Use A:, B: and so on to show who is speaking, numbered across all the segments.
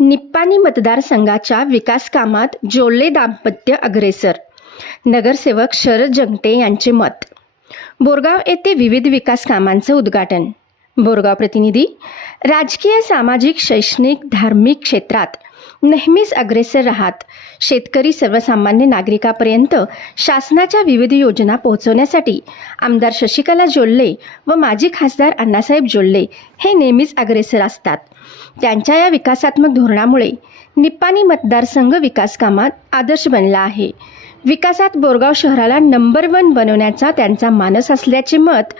A: निप्पाणी मतदारसंघाच्या विकास कामात जोल्ले दाम्पत्य अग्रेसर. नगरसेवक शरद जंगटे यांचे मत. बोरगाव येथे विविध विकास कामांचं उद्घाटन. बोरगाव प्रतिनिधी. राजकीय सामाजिक शैक्षणिक धार्मिक क्षेत्रात नेहमीच अग्रेसर राहत शेतकरी सर्वसामान्य नागरिकापर्यंत शासनाच्या विविध योजना पोहोचवण्यासाठी आमदार शशिकला जोल्ले व माजी खासदार अण्णासाहेब जोल्ले हे नेहमीच अग्रेसर असतात. त्यांच्या या विकासात्मक धोरणामुळे निप्पाणी मतदारसंघ विकास कामात आदर्श बनला आहे. विकासात बोरगाव शहराला नंबर वन बनवण्याचा त्यांचा मानस असल्याचे मत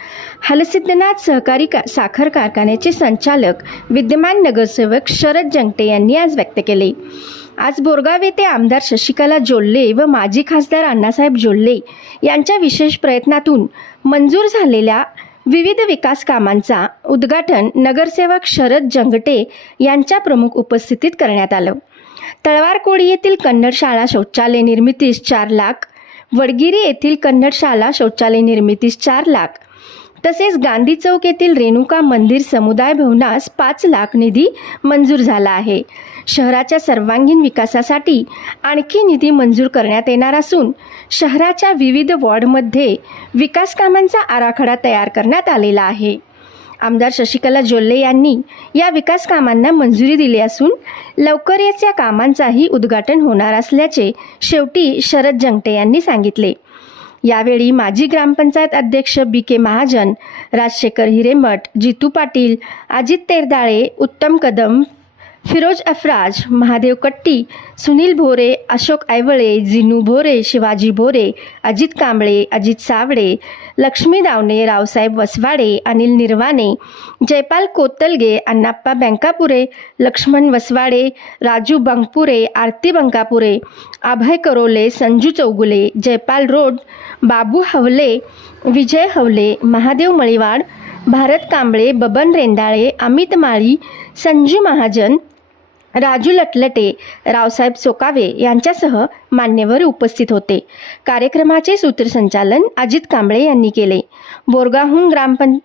A: हलसिद्धनाथ सहकारी का साखर कारखान्याचे संचालक विद्यमान नगरसेवक शरद जंगटे यांनी आज व्यक्त केले. आज बोरगाव येथे आमदार शशिकला जोल्ले व माजी खासदार अण्णासाहेब जोल्ले यांच्या विशेष प्रयत्नातून मंजूर झालेल्या विविध विकास कामांचा उद्घाटन नगरसेवक शरद जंगटे यांच्या प्रमुख उपस्थितीत करण्यात आलं. तळवारकोळी येथील कन्नड शाळा शौचालय निर्मितीस चार लाख. वडगिरी येथील कन्नड शाळा शौचालय निर्मितीस चार लाख. तसेच गांधी चौक येथील रेणुका मंदिर समुदाय भवनास पाच लाख निधी मंजूर झाला आहे. शहराच्या सर्वांगीण विकासासाठी आणखी निधी मंजूर करण्यात येणार असून शहराच्या विविध वॉर्डमध्ये विकासकामांचा आराखडा तयार करण्यात आलेला आहे. आमदार शशिकला जोल्ले यांनी या विकास कामांना मंजुरी दिली असून लवकरच या कामांचाही उद्घाटन होणार असल्याचे शेवटी शरद जंगटे यांनी सांगितले. यावेळी माजी ग्रामपंचायत अध्यक्ष बी के महाजन राजशेखर हिरेमठ जितू पाटील अजित तेरदाळे उत्तम कदम फिरोज अफराज महादेव कट्टी सुनील भोरे अशोक ऐवळे जिनू भोरे शिवाजी भोरे अजित कांबळे अजित सावळे लक्ष्मी दावणे रावसाहेब वसवाडे अनिल निर्वाणे जयपाल कोतलगे अण्णाप्पा बँकापुरे लक्ष्मण वसवाडे राजू बंकपुरे आरती बंकापुरे अभय करोले संजू चौगुले जयपाल रोड बाबू हवले विजय हवले महादेव मळीवाड भारत कांबळे बबन रेंदाळे अमित माळी संजू महाजन राजू लटलटे रावसाहेब सोकावे यांच्यासह मान्यवर उपस्थित होते. कार्यक्रमाचे सूत्रसंचालन अजित कांबळे यांनी केले. बोरगावहून ग्रामपं